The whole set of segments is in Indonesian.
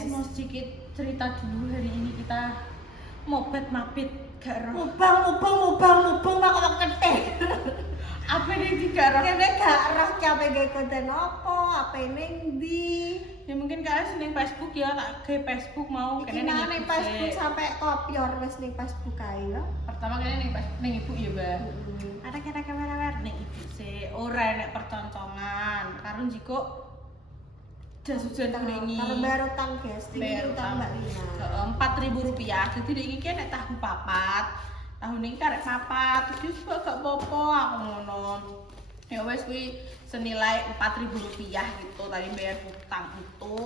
guys, mau sedikit cerita dulu. Hari ini kita mobet mabit gak roh. Mubang mak ketek. Apa nih tidak roh? Kene gak roh capek gawe konten apa, apa ning ndi. Ya mungkin kalian seneng Facebook ya, tak ke Facebook mau Iki nang ning Facebook sampai kopior wis ning Facebook kae ya. Pertama kalian ning ibu ya, Mbak. Ada kira kamera ning ibu sih, ora nek perconcongan. Karo jiko jas hujan kuningi. Karo barutan guys, tinggi utang Mbak Lina. Rp4.000. Jadi iki ki nek tahu papat. Tahu niki karek papat, terus juga gak apa-apa aku ngono. Ya wes kuwi senilai Rp4.000 gitu tadi bayar hutang itu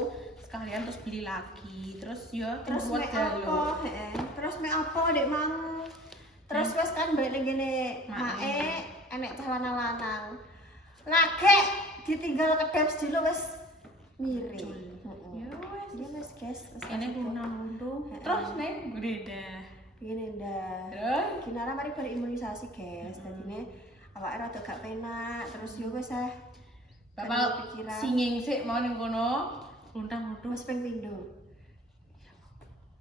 sekalian terus beli lagi terus ya terus mek apa terus mek apa Dek mang terus wes kan balik ning kene mae enek celana lanang lagi ditinggal kedap dulu wes mirip ya wes guys ini lunang-luntung terus nih gede gini dah terus kinara mari balik imunisasi guys tadine awake rada gak penak terus yo wis Bapak singing sik mau ning kono luntang-luntung wis ping pindho.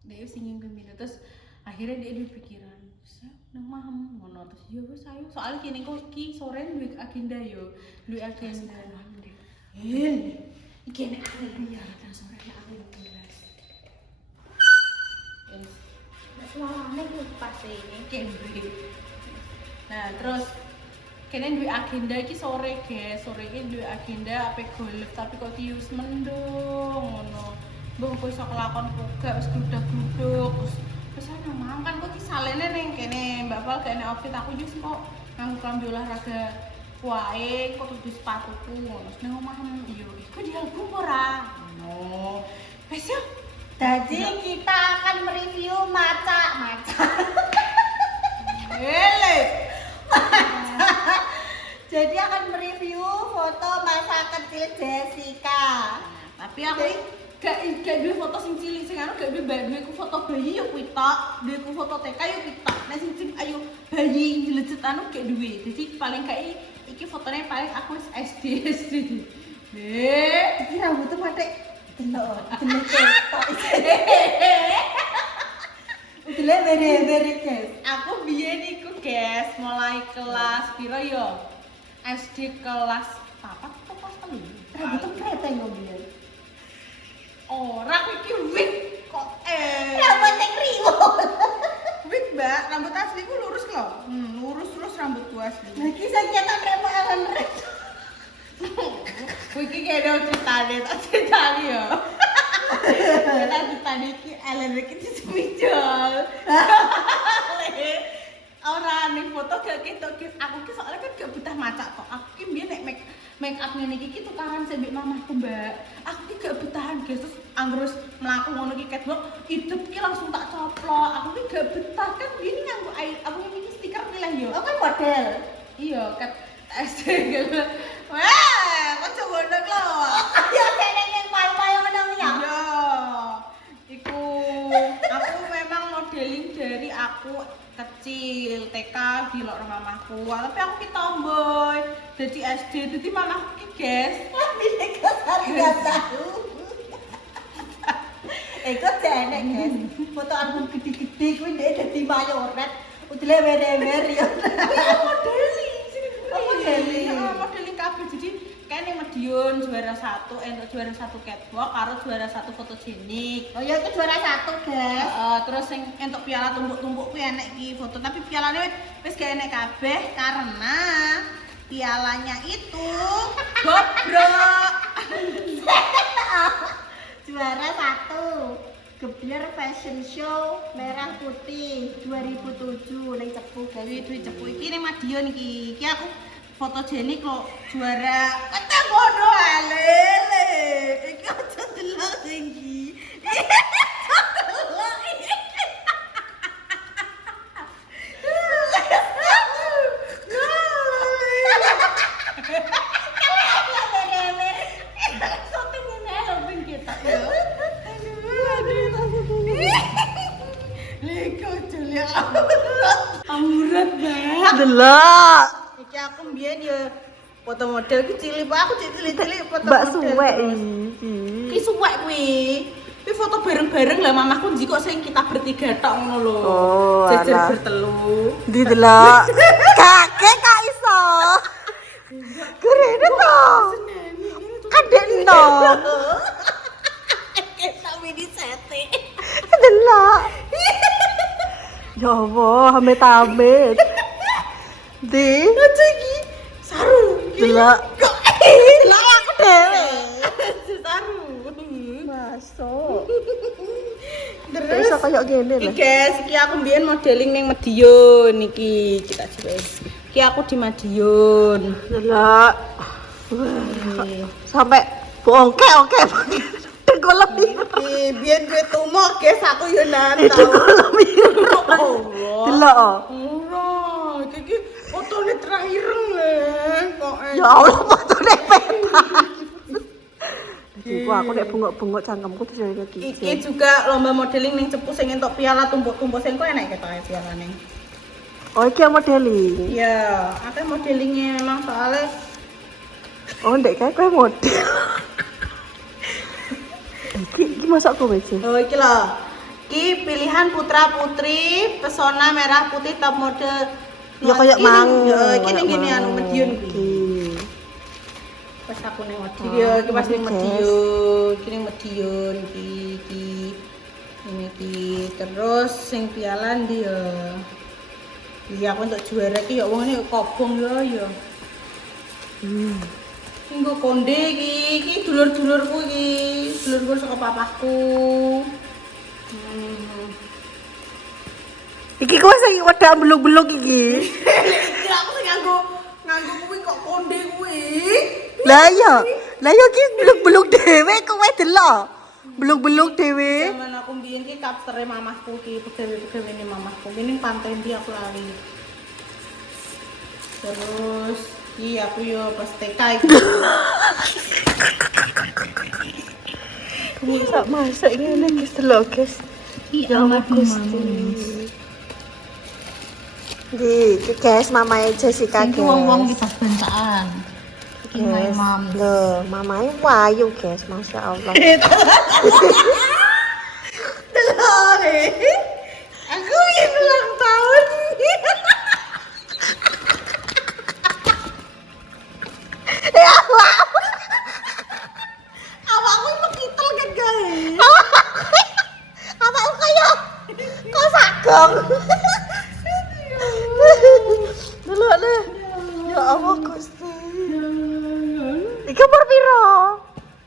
Dia singing ping pindho terus akhirnya dia pikiran, "Saya nang mahem ngono." Terus yo wis ayo soal kene kok iki sore duwe agenda yo. Duwe agenda. Iki nek aku ya nang sore nek aku kelas. Suarane ku pas ini kene. Nah, terus kene duwe agenda iki sore, guys. Sore iki duwe agenda ape golf tapi kok tius mendung ngono. Mbok kok iso kelakon gak wis gludak-gluduk. Terus ana makan kok iki salene ning kene. Mbak Pal gak enek outfit aku jus kok nganggo klambi olahraga wae kok tuku sepatuku ngono. Nang omahmu iya iku di album ora. Ngono. Wes yo. Jadi kita akan mereview maca. Jadi akan mereview foto masa kecil Jessica. Tapi aku gak duwe foto sing cilik sing anu gak duwe duweku foto bayi yo kuwi tok, duweku foto TK yo kuwi tok. Nek sing ayo bayi jelecet anu gak duwe. Jadi paling gak iki fotonya paling aku SD. Iki rambutnya patek delok ketok. Udele bere guys. Aku biyen iku guys mulai kelas piro yo? SD kelas 4 atau kelas 3? Rambutnya kreteng kok biyen. Ora iki wig kok Rambutnya kriwo. wig Mbak, rambut asliku lurus lho. Lurus terus rambutku asli. Lagi saya nyetak remo Ellen Red. Wih iki kene ceritane tak ceritani yo. Kita ceritani iki Ellen Red iki sepijol. Ora ning foto gak ketok aku ki soalnya kan gak betah macak kok. Aku ki mbiyen nek make up ngene iki tukaran sembek mamahku, Mbak. Aku ki gak betahan guys terus anggere mlaku ngono ki catwalk, hidup ki langsung tak coplok. Aku ki gak betah kan gini nganggo aku iki stiker milih yo. Oh kan model. Iya, kat SD gitu. Wah, kok coba ndek lho. Ya kene yang payu-payu ngono ya. Iya. Iku aku memang modeling dari aku kecil TK di lok mamaku. Tapi aku ki tomboy. Jadi SD dadi mamaku ki, guys. Ini kasar gak tahu. Kok enek guys. Foto album gede-gede kuwi ndek dadi mayoret. Udele wer-wer ya. Modeling sini modeling. Modeling kabeh. Jadi kene Medion juara 1 entuk juara 1 catwalk karo juara 1 fotogenik. Oh ya itu juara 1 guys. Terus sing entuk piala tumpuk-tumpuk kuwi enek iki foto tapi pialane wis gak enek kabeh karena pialanya itu bobrok. Juara 1 Gebler Fashion Show Merah Putih 2007 ning Cepu guys. Duit cepu iki ning Madiun iki. Iki aku fotogenik kok juara. Kata ngono alele. Iki aja delok sing iki. Aurat banget. Delok. Iki aku mbiyen ya foto model ki cilik, Pak. Aku cilik-cilik foto Mbak model. suwek terus. iki. Ki suwek kuwi. Kuwi foto bareng-bareng lah mamaku njiko sing kita bertiga tok ngono lho. Oh, Jejer alah. bertelu. Didelok. Kakek gak iso. Kurene to. Kan dekno. Kita mini sete. Delok. Ya Allah, amit-amit. Di. Aja iki saru. Delok. Kok Delok aku dhewe. saru. Masuk. Terus Iso koyo ngene lho. iki guys, iki aku mbiyen modeling ning Madiun iki, kita coba. Iki aku di Madiun. Delok. Iki. Sampai bongke-oke. Dengkulem iki. Iki biyen gue tumo guys, aku yo nantau. Dengkulem iki. Allah. Delok. Murah. Iki fotone terakhir le kok. Ya Allah, fotone petan. Jadi aku nek bengok-bengok cangkemku bisa iki. Iki juga lomba modeling ning Cepu sing entuk piala tumpuk-tumpuk sing kok enak ketoke pialane. Oh, iki modeling. Iya, akeh modelingnya memang soalnya Oh, ndek kae kowe model. Iki masak kowe sih. oh iki lho. Iki pilihan putra putri pesona merah putih top model. Ya kayak mang. Iki ning gini anu Madiun kuwi. Iki. Pas aku ning Madiun, ya iki pas ning Madiun, iki ning Madiun iki. Ini iki terus sing piala ndi ya. Iya aku untuk juara iki ya wong ini kobong ya. Nggo konde iki dulur-dulurku iki, dulurku saka papaku. Iki kowe sing wedak beluk-beluk iki. Iki aku sing nganggo kuwi kok konde kuwi. Lah iya iki beluk-beluk dhewe kowe delok. Beluk-beluk dhewe. Zaman aku mbiyen ki kaptere mamahku ki, pegawai-pegawene mamahku. Ini pantai ndi aku lali. Terus iya aku yo pas TK iki. Masak ngene guys delok guys. Iya Di guys mamae Jessica Iki guys. wong-wong di pas bentaan. Iki my Guys, mom. loh, mamae wayu guys, masya Allah. Delok. Aku yang ulang tahun. Ya Allah. Awakku iki mekitel kan guys. Apa kaya kok sagong. Delok le. Ya Allah Gusti. Iki umur piro?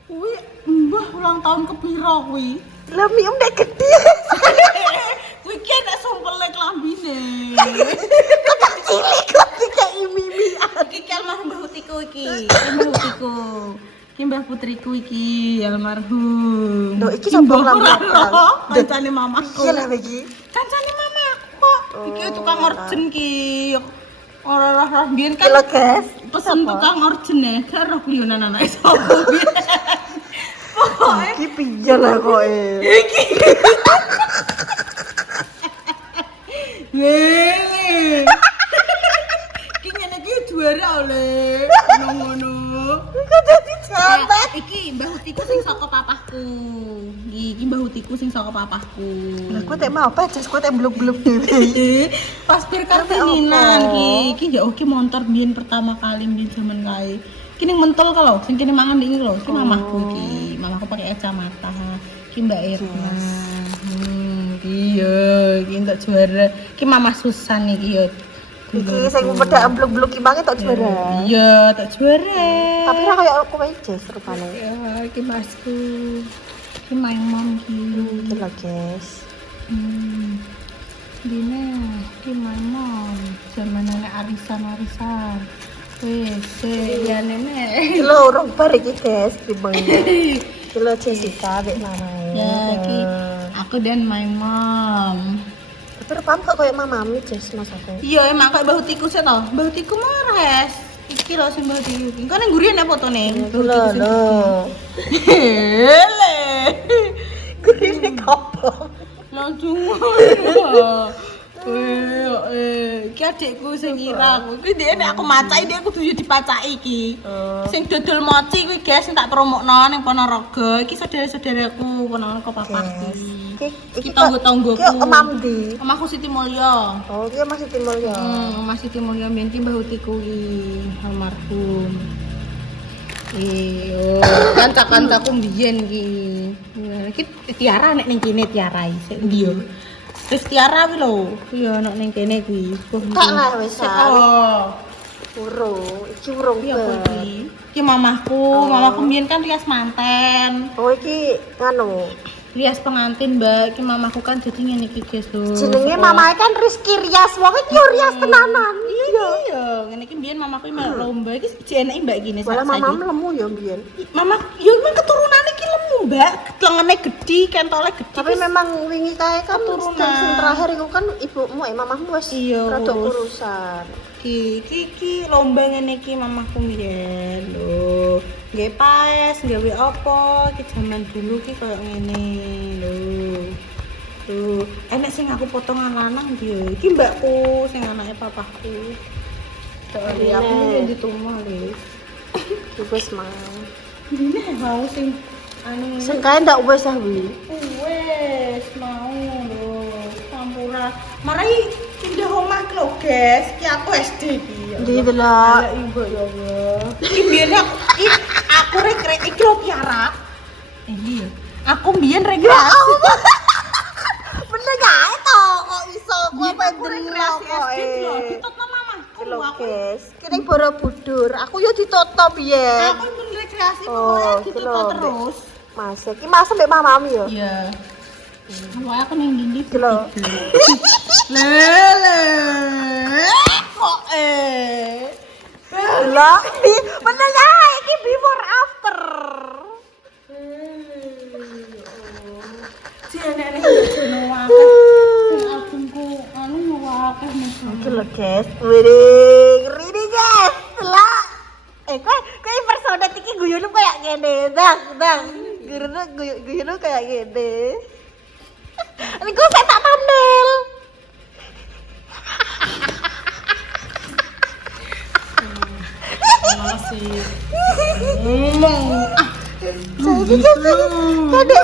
Kuwi mbah ulang tahun kepiro kuwi? Lah mi ndek gede. Kuwi ki nek sumpel klambine. Kok cilik kok dikei mimi. Iki ki almarhum Mbah Utiku iki. Iki Mbah Utiku. Iki Mbah putriku iki almarhum. Loh, iki sapa lambe? Kancane mamaku. Iya lah iki. Kancane mamaku kok. Iki tukang orjen ki. Ora biyen kan Kilo guys. pesen tukang orjen ya. Gak roh guyonan anake sapa biyen. Pokoke Iki piye lah kok iki. Lele. Ki ngene iki juara oleh ngono-ngono. Kok dadi sampe? Iki Mbah Utiku sing saka papahku. Iki Mbah Utiku sing saka papahku. Lah kok tek mau apa jas kok tek bluk-bluk dhewe. Pas bir kartininan iki ya oke motor biyen pertama kali biyen jaman kae. Iki ning mentol ka lho, sing kene mangan iki lho, iki mamahku iki. Mamahku pakai kacamata. Iki Mbak Irma. Iya, iki entuk juara. Iki Mamah Susan iki ya. Iki sing pedak bluk-bluk ki mangi tok juara. Iya, tak juara. Tapi ra koyo kowe jas rupane. Ya, iki masku. Iki my mom iki. Iki lho guys. Dina, iki my mom. Zaman nenek arisan-arisan. Wes, ya nenek. Iki lho urung bar iki guys dibengke. Iki lho Jessica mek mamae. Ya, iki aku dan my mom. Tapi paham kok koyo mamamu jas mas aku. Iya, emang kayak bahu tikus ya toh. Bahu tikus mores. Iki lho sing bahu tikus. Engko ning nguri nek fotone. Lho lho. Hele. Kurine kopong. Langsung. Iki adikku sing ira aku. Kuwi dhek nek aku macai dia kudu yo dipacaki iki. Sing dodol mochi kuwi guys sing tak promokno ning Ponorogo. Iki saudara-saudaraku Ponorogo papaku. Iki tangga-tanggoku. Ki omam ndi? Omahku Siti Mulya. Oh, ki masih timur ya. Omah Siti Mulya mbiyen ki mbah utiku iki almarhum. Kanca-kancaku mbiyen iki. Iki Tiara nek ning kene Tiara iki. Ndi yo? Wis Tiara kuwi lho. Iya nek ning kene kuwi. Tak lah wis. Oh. Iki urung Iya kuwi. Iki mamahku mbiyen kan rias manten. Oh, iki nganu. Rias pengantin, Mbak. Iki mamahku kan jadi ngene iki, guys lho. Jenenge mamae kan Rizky Rias. Wong iki yo rias tenanan. Iya, ngene iki mbiyen mamaku melok lomba iki jenenge Mbak gini Malah mamamu lemu ya mbiyen. Mama, yo memang keturunane iki lemu, Mbak. Lengene gedhi, kentole gedhi. Tapi memang wingi kae kan keturunan. sing terakhir iku kan ibumu mamahmu wis rada urusan. Iki lomba ngene iki mamaku mbiyen lho. Nggih paes, gawe apa? Iki jaman dulu ki koyo ngene lho. Tuh, enek sing aku potongan lanang dia. Iki mbakku sing anake papaku. Soale aku yang ditumah lho. Wis mang. Ini mau sing anu Sing kae ndak wis ah wi. wes mau lho. Sampura. Marai pindah omah ki lho, guys. Ki aku SD iki. Ndi delok. Ya ibu ya Allah. Iki biyen aku rek iki lho Tiara. Ini ya. Aku biyen rekreasi. Bener gae to kok iso Biyen kowe aku rekreasi SD lho, ditutno mamaku. Lho Aku guys, kene Borobudur. Aku yo ditoto piye. aku pun rekreasi Oh, pokoknya iki ditutno lho, terus. Mas, iki masa mbek mamamu yo. Iya. Wah, aku ning ndi Iki lho. Lele. Kok Lah, bener gae iki before after. Si anak-anak jono akeh. Sing albumku anu akeh nih. Iki lho guys, ngeri guys. Lah. Kowe personet iki guyune kayak ngene. Dang. Guyune kayak ngene. Ini gue saya tak pandel. Masih ngomong. Tadi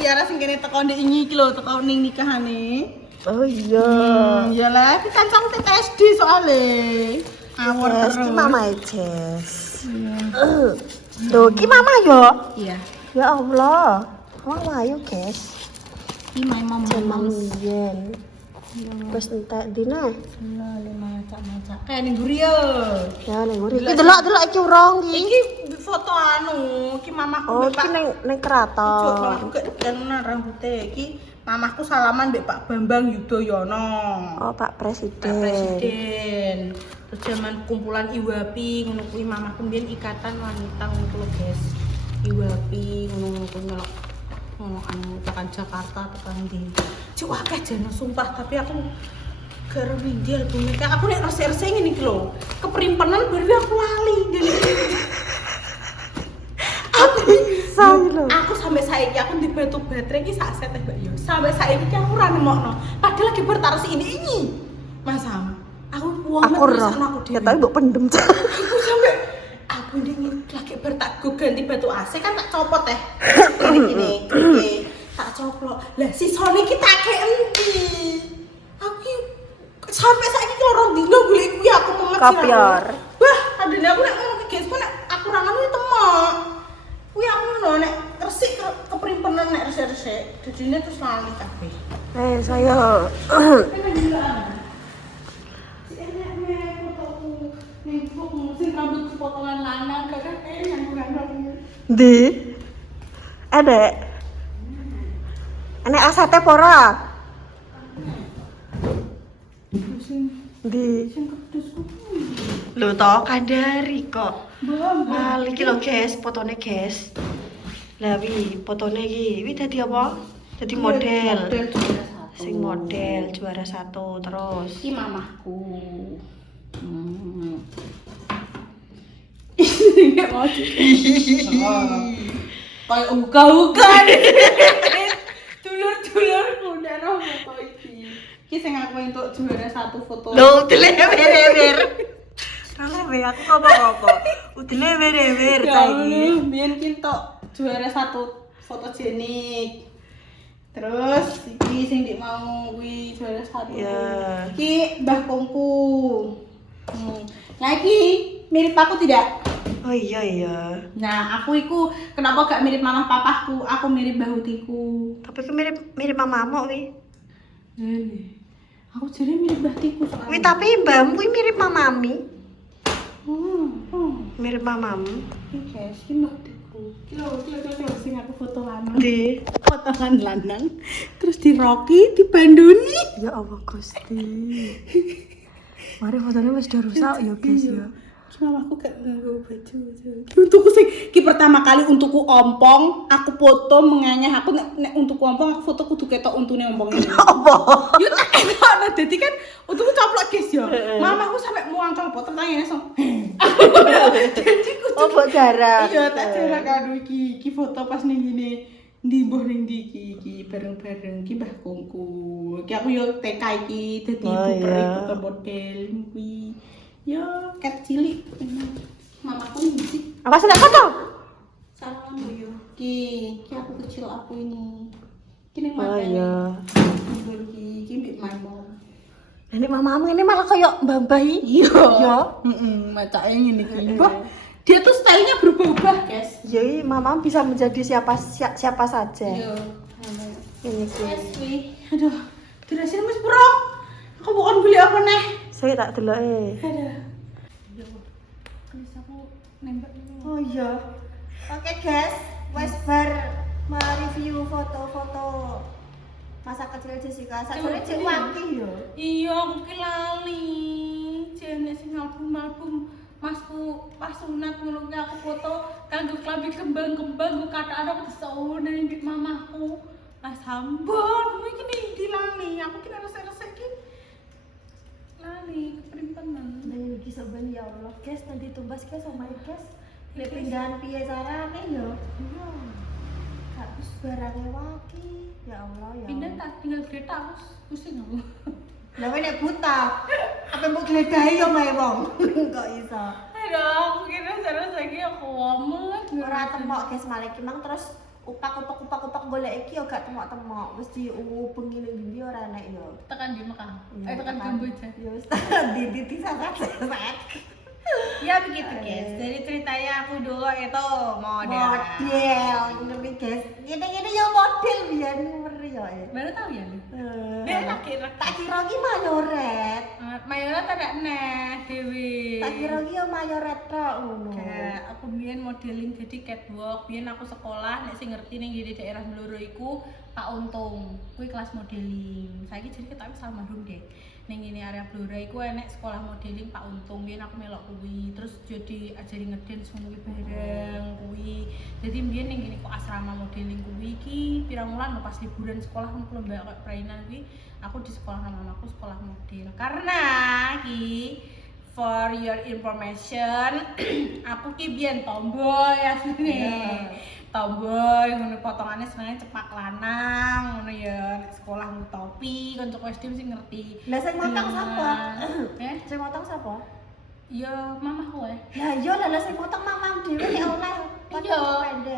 Tiara sing kene teko ndek ingi iki lho, teko ning nikahane. Oh iya. Ya lah, iki kancang TKSD soalé. Awor terus. Iki mama Jess. Loh, iki mama yo. Iya. Ya Allah. Mama ayo, guys. Iki mama Yen. Wes entek dina. Nah, macak-macak. Kayak ning guri yo. Ya ning nguri. Iki delok iki urung iki. Iki foto anu, iki mamaku Oh, iki ning keraton. mamaku ketenan rambutnya. Iki mamaku salaman mbek Pak Bambang Yudhoyono. Oh, Pak Presiden. Pak Presiden. Terus zaman kumpulan IWAPI ngono kuwi mamaku mbiyen ikatan wanita ngono lho, guys. IWAPI ngono kuwi melok ngono anu tekan Jakarta tekan ndi. Cuk akeh jane sumpah, tapi aku gara video albumnya kan aku nek rese-rese ngene iki lho. Keprimpenan baru aku lali jadi aku sampai saiki aku di batu baterai iki sak set Mbak yo. Sampai saiki aku ora nemokno. Padahal lagi bertaruh ini. Mas Sam. Aku wong aku dhewe. Ya tapi mbok pendem. Aku sampai aku ndek lagi bertak ganti batu AC kan tak copot teh. Gini. Tak coplok. Lah sisone iki tak kek endi? Aku sampai saiki loro dino golek kuwi aku mau Kopior. Wah, adene aku nek ngono ki guys, nek aku ra ngono temok. Kuwi aku ngono nek resik keprimpenan nek resik-resik. Dadine terus lali kabeh. Saya Enak gila. Si enaknya fotoku ning buku sing rambut potongan lanang kakak yang kurang. Di. Adek. Enek asate apa ora? Di. Sing kedusku. Lho to kandari kok. Bang. Iki lho guys, fotone guys. Lah wi, fotone iki. Wi dadi apa? Jadi model. Model juara 1. Sing model juara 1 terus. Iki mamahku. Kayak uga-uga. Dulur-dulurku ndak roh foto iki. Iki sing aku entuk juara 1 foto. Loh, lewer-lewer. Lewe aku apa-apa. Udah lewer-lewer Ya saiki. Allah, biyen ki entuk juara 1 fotogenik. Terus iki sing dik mau kuwi juara 1. Ya. Iki mbah kongku. Nah iki mirip aku tidak? Oh iya. Nah, aku iku kenapa gak mirip mamah papaku? Aku mirip mbah utiku. Tapi ku mirip mamamu wi. Aku jadi mirip mbah tiku soalnya. Wi tapi mbahmu kuwi mirip mamami. Oh. Mirip mamamu. Iki guys, iki mbah tiku. Kilo sing aku foto lanang. Di. Potongan lanang. Terus diroki, dibandoni. Ya Allah Gusti. Mari fotonya wis udah rusak ya guys ya. Cuma aku gak nganggo baju. Untukku sing ki pertama kali untukku ompong, aku foto menganyah aku nek untukku ompong aku foto kudu ketok untune ompong ini. Apa? Yo tak enak nah dadi kan untukku coplok guys yo. Mamaku sampe muangkel foto tangane langsung. Jadi kudu Apa jarak? iya tak jarak karo iki foto pas ning ngene ndi mbuh ning ndi iki bareng-bareng iki mbah kongku. Iki aku yo TK iki dadi ibu foto model kuwi. Yo ket cilik. Mamaku ngisi. Apa sudah foto? Salam yo. Iki aku kecil aku ini. Kini Oh makan. iya. Iki mbek mamamu. Ini mamamu ini malah kayak mbah-mbah iki. Iya. Iya. Macake ngene iki. Wah, dia tuh stylenya berubah-ubah, guys. Jadi mama bisa menjadi siapa saja. Iya. Ini Yes, ki. wi. Aduh, dirasin Mas Bro. Aku bukan beli apa nih? Saya tak deloke. Aduh. Yo. Please aku nembak dulu. Oh iya. Oke guys, wes bar mereview foto-foto masa kecil Jessica. Sakjane cek wangi yo. Iya, aku ki lali. Jane sing album-album masku pas sunat ngono ki aku foto kanggo klambi kembang-kembang kok kathake aku disone ning mamahku. Lah sambon, kuwi ki ning dilali. Aku ki resek-resek ki lali keprimpenan. Nah ini kisah ben ya Allah. Guys, nanti tumbas guys sama guys. Lek pindahan piye carane yo? Iya. Gak wis barangnya waki. Ya Allah ya. Pindah tak tinggal kereta aku pusing aku. Lah nek buta. Apa mbok gledahi yo mae wong. Kok iso. Aduh, aku kira rasanya aku ngomong. Ora temok guys malah ki mang terus upak golek iki yo gak temok-temok. Wis diubeng ngene ndi ora enak yo. Tekan di Mekah. Iya, Tekan tekan. Kamboja. Ya wis di sangat. Ya begitu guys. Dari ceritanya aku dulu itu model. Ini guys. Gini yo model biyen ngeri yo. Baru tahu ya lu? Eh. Dia tak kira. Tak kira ki mayoret. Mayorat ada neh Dewi. Tak kira ki yo mayoret tok ngono. Kayak aku biyen modeling jadi catwalk. Biyen aku sekolah nek sing ngerti ning di daerah Blora iku Pak Untung. Kuwi kelas modeling. Saiki jadi kita wis almarhum deh. Ning ngene area Blora iku enek sekolah modeling Pak Untung. Biyen aku melok kuwi. Terus jadi ajari ngedance ngono kuwi bareng kuwi. Jadi biyen ning ngene kok asrama modeling kuwi iki pirang wulan lho pas liburan sekolah aku lomba kayak perainan kuwi. Aku di sekolah mamaku sekolah model. Karena ki for your information, aku ki biyen tomboy asline. Tomboy ngono potongannya senengnya cepak lanang ngono ya nek sekolah topi kanca SD mesti ngerti. Lah sing motong sapa? Sing motong sapa? Ya mamahku Ya iya lah sing motong mamam dhewe nek oleh. Iya.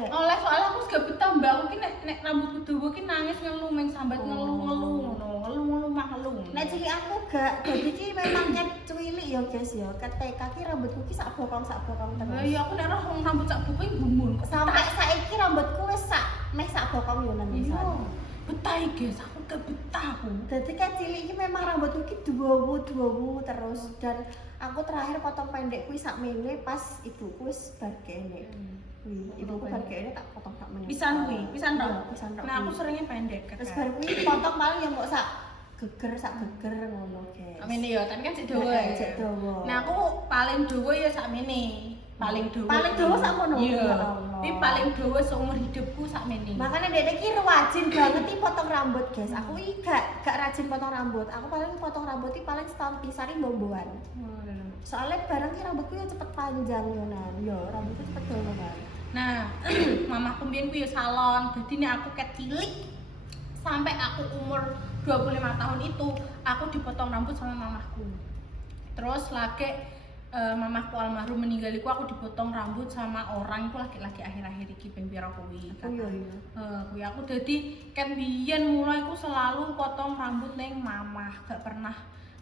Oleh soalnya aku gak betah mbak aku ki nek rambutku dawa ki nangis ngelu meng sambat ngelu-ngelu ngono. Ngelu-ngelu mah ngelu. Nek cilik aku gak dadi ki memang ket cuwilik ya guys ya. Ketika ki rambutku ki sak bokong terus. Iya aku nek roh rambut sak buku gumun. Sampai saiki rambutku wis meh sak bokong yo nang Iya. sana. Betah guys, aku gak betah aku. Dadi kan cilik iki memang rambutku ki duwu terus dan aku terakhir potong pendek kuwi sakmene pas ibuku wis bar kene. Ibuku bar kene tak potong sakmene. Pisan kuwi, pisan tok. Iya, pisan tok. Nah aku seringnya pendek. Terus bar kuwi potong paling ya mbok sak geger ngono guys. Sakmene ya, tapi kan cek dawa. Cek dawa. Nah aku paling dawa ya sakmene. paling dawa. Paling dawa sakmono. Iya. Ya Allah. Ini paling dawa seumur hidupku sakmene. Makanya dia ki rajin banget nih potong rambut guys. Aku iki gak rajin potong rambut. Aku paling potong rambut iki paling setahun pisan mbomboan. Soalnya barang ki rambutku ya cepet panjang yonan. Yo rambutku cepet gondongan. Nah, mamaku mbiyen ku ya salon. Jadi nek aku ket cilik sampai aku umur 25 tahun itu aku dipotong rambut sama mamaku. Terus lagi mamaku almarhum meninggal iku aku dipotong rambut sama orang iku laki-laki akhir-akhir iki ping pira kuwi. Oh iya. Kuwi aku dadi ket biyen mulai iku selalu potong rambut ning mamah, gak pernah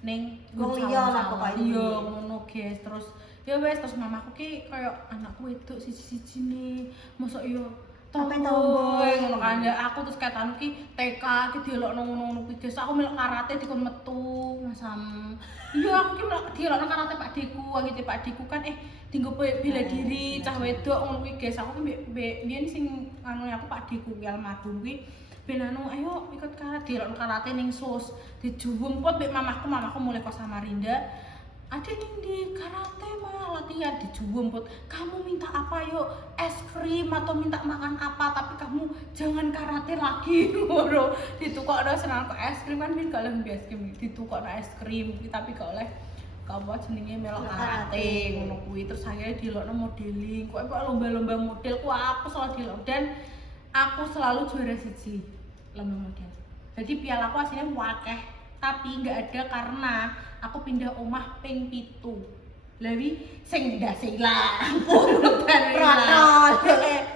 ning Wong liya lah pokoknya. Iya, ngono guys. Terus ya wes terus mamaku ki koyo anakku wedok siji-siji nih. Mosok yo Sampai tomboy tomboy. ngono kan. Ya aku terus katan ki TK ki dielokno ngono-ngono kuwi guys. Aku melok karate dikon metu masam. Iya aku ki melok dielokno karate Pak Deku, anggite Pak Deku kan dienggo bela diri cah wedok ngono kuwi guys. Aku ki biyen sing anu aku Pak Deku ki almarhum kuwi ben anu ayo ikut karate dielokno karate ning SOS. Dijumput mbek mamaku mulai ke Samarinda. Ada ning di karate mah latihan dijumput. Kamu minta apa yuk? Es krim atau minta makan apa? Tapi kamu jangan karate lagi ngono. Ditukokno seneng kok es krim kan ben gak oleh es krim. Ditukokno es krim tapi gak oleh apa jenenge melok karate ngono kuwi. Terus akhirnya dilokno modeling. Kok lomba-lomba model ku aku selalu dilok dan aku selalu juara siji lomba model. Jadi pialaku aslinya wakeh tapi nggak ada karena aku pindah omah ping 7. Lawi sing ndase ilang.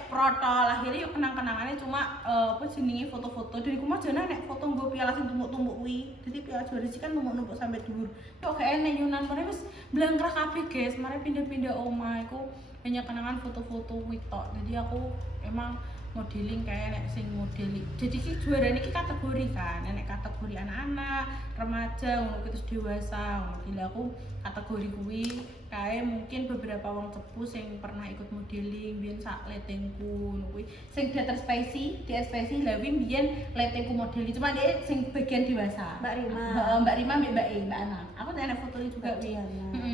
Protol akhirnya yuk kenang-kenangannya cuma apa jenenge foto-foto dari ku mah jane nek foto nggo piala sing tumbuk-tumbuk kuwi. Jadi piala juara siji kan numpuk-numpuk sampai dhuwur. Kok gak enek Yunan mare wis blangkrah kabeh guys. Mare pindah-pindah omah iku banyak kenangan foto-foto kuwi tok. Jadi aku emang modeling kayak nek sing modeling. Jadi ki juara niki kategori kan, nek kategori anak-anak, remaja, ngono terus dewasa. Ngono gila aku kategori kuwi kayak mungkin beberapa wong cepu sing pernah ikut modeling biyen sak letengku ngono kuwi. Sing theater spicy, di spicy lawi biyen letengku modeling cuma dia sing bagian dewasa. Mbak Rima. Mbak Rima Mbak Ana. Aku enak fotonya juga kuwi.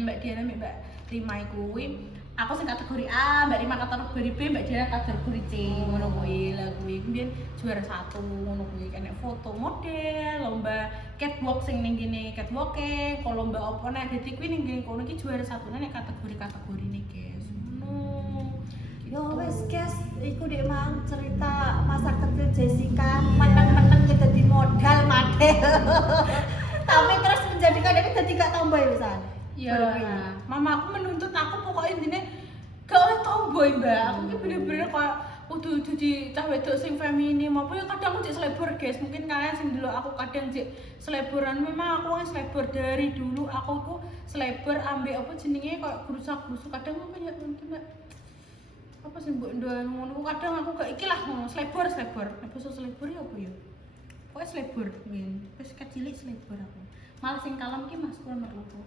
Mbak Diana Mbak Rima kuwi. Aku sing kategori A, Mbak Rima kategori B, Mbak Diana kategori C, ngono kuwi. Lah kuwi mbiyen juara 1 ngono kuwi kene foto model, lomba catwalk sing ning kene catwalk-e, kok lomba apa nek dadi kuwi ning kene kono iki juara 1 nek kategori-kategorine guys. Ngono. Yo wes guys, iku dek mang cerita masa kecil Jessica, meneng-meneng ya dadi modal tapi terus menjadikan dia dadi gak tomboy pisan. Ya, mama aku menuntut aku pokoknya intinya gak oleh tomboy mbak. Aku ki bener-bener kayak kudu jadi cah wedok sing feminim apa ya kadang aku cek selebor guys. Mungkin kalian sing dulu aku kadang cek seleboran. Memang aku kan selebor dari dulu. Aku ku selebor ambek apa jenenge kayak gerusak-gerusuk kadang aku kayak mbak apa sih mbok ndoan ngono kadang aku gak iki lah ngono selebor. Basa selebor ya apa ya? Pokoknya selebor men. Wis kecilik selebor aku. Malah sing kalem ki Mas ku nomor loro.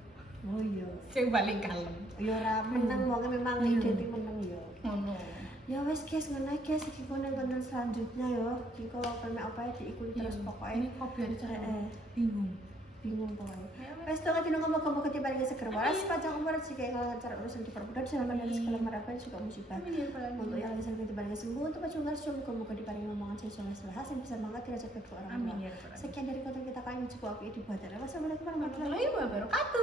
Oh iya. Sing paling kalem. Ya ora meneng wong memang identik meneng ya. Ngono. Ya wes guys, ngene guys iki konten-konten selanjutnya ya. Iki kalau perme apa ya diikuti terus pokoknya ini kok biar cara bingung pokoknya. Wes to katino kamu ketiban ke seger waras panjang umur jika kalau cara urusan dipermudah selamat dari segala marahan juga musibah. Untuk yang lagi sakit ketiban sembuh untuk pacungan semoga diparingi omongan sesuai selahas yang bisa mengangkat derajat kedua orang tua. Sekian dari konten kita kali ini cukup dibuat. Wassalamualaikum warahmatullahi wabarakatuh.